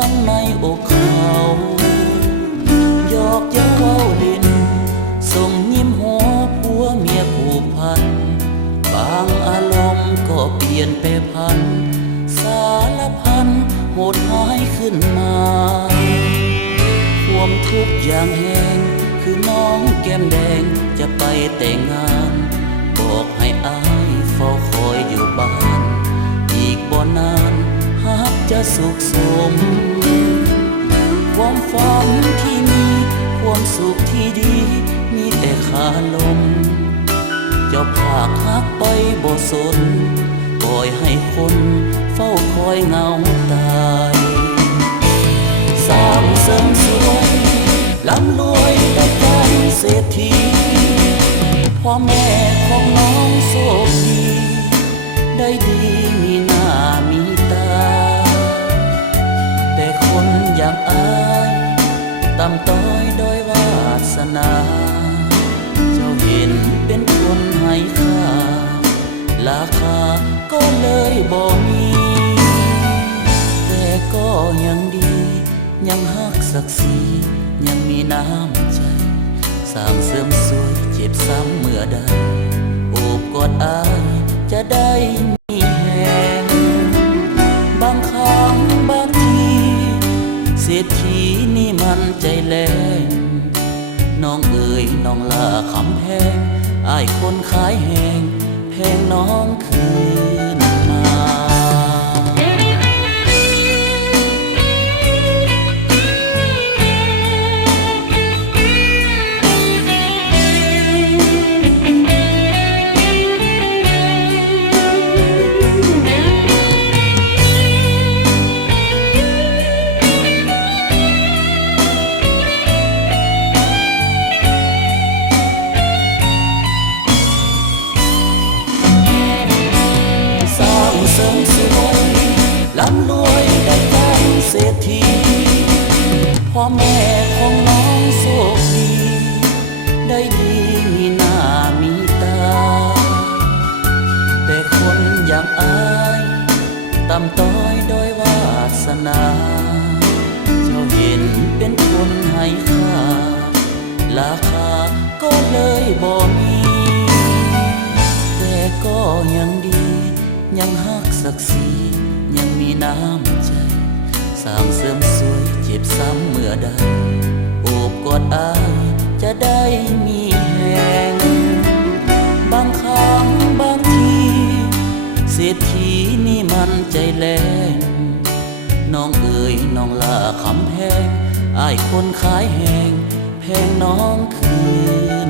ฟังในอกเขาหยอกเย้าเว้าเล่นส่งยิ้มหัวผัวเมียผูกพันบางอารมณ์ก็เปลี่ยนแปรพันสารพันโหดร้ายขึ้นมาความทุกข์อย่างแห้งคือน้องแก้มแดงจะไปแต่งงานบอกให้อายเฝ้าคอยอยู่บ้านอีกบ่นานหากจะสุขสมความฝันที่มีความสุขที่ดีมีแต่ขาลมเจ้าภาคหักไปบ่สนปล่อยให้คนเฝ้าคอยเงาตายสร้างเสริมสวยร่ำรวยได้เป็นเศรษฐีพ่อแม่ของน้องโชคดีได้ดีมีหน้ามีตาแต่คนอย่างอายต่ำต้อยด้อยวาสนาเจ้าเห็นเป็นคนให้ค่าราคาก็เลยบ่มีแต่ก็ยังดียังฮักศักดิ์ศรียังมีน้ำใจสร้างเสริมสวยเจ็บซ้ำเมื่อใดโอบกอดอายจะได้มีแหงบางครั้งบางทีเศรษฐีนี่มันใจแรงน้องเอ๋ยน้องลาคำแพงอ้ายคนขายแหงแพงน้องคืนมาร่ำรวยได้เป็นเศรษฐีพ่อแม่ของน้องโชคดีได้ดีมีหน้ามีตาแต่คนอย่างอายต่ำต้อยด้อยวาสนาเจ้าเห็นเป็นคนให้ค่าราคาก็เลยบ่มีแต่ก็ยังดียังฮักศักดิ์ศรียังมีน้ำใจสร้างเสริมสวยเจ็บซ้ำเมื่อใดโอบกอดอายจะได้มีแหงบางครั้งบางทีเศรษฐีนี่มันใจแรงน้องเอ๋ยน้องลาคำแพงอ้ายคนขายแหงแพงน้องคืน